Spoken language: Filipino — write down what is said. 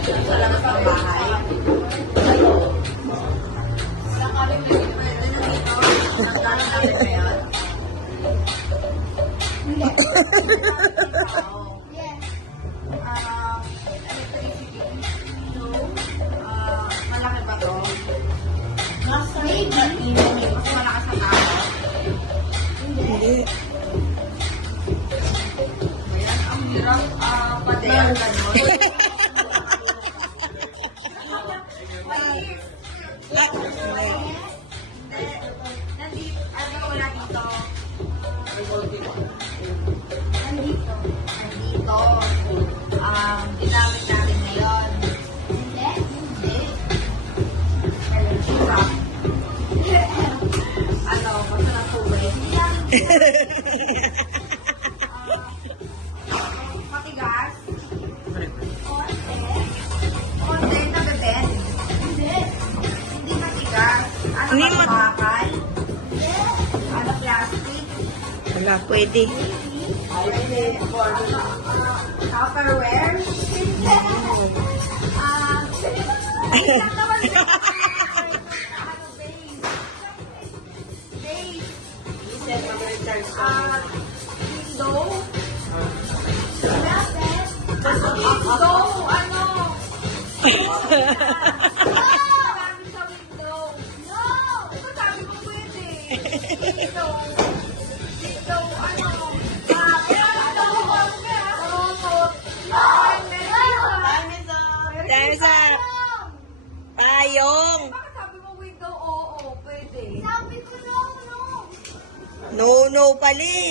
Sa labas ng bahay. Saan kami may pwede na dito? Nagkano namin ba yun? Hindi. Electricity. So, malaki ba to? Maybe. Mas malakas ang araw. Hindi. Ayan, ang hirap padayan gano'n. Nandito, ano wala dito? Nandito. Ginamit natin ngayon. Hindi. Ano, basta na tubig. Hindi natin matigas. Konti, nabeben. Hindi matigas. Ano Hindi ba, bakal? Ano, plastic? Wala, pwede. Tupperware? Window? Window, ano? Sabi sa window. No! Ito sabi ko pwede. Window. Window, ano? Time's up. Payong. Bakit sabi mo window? Oo, pwede. No, no pali.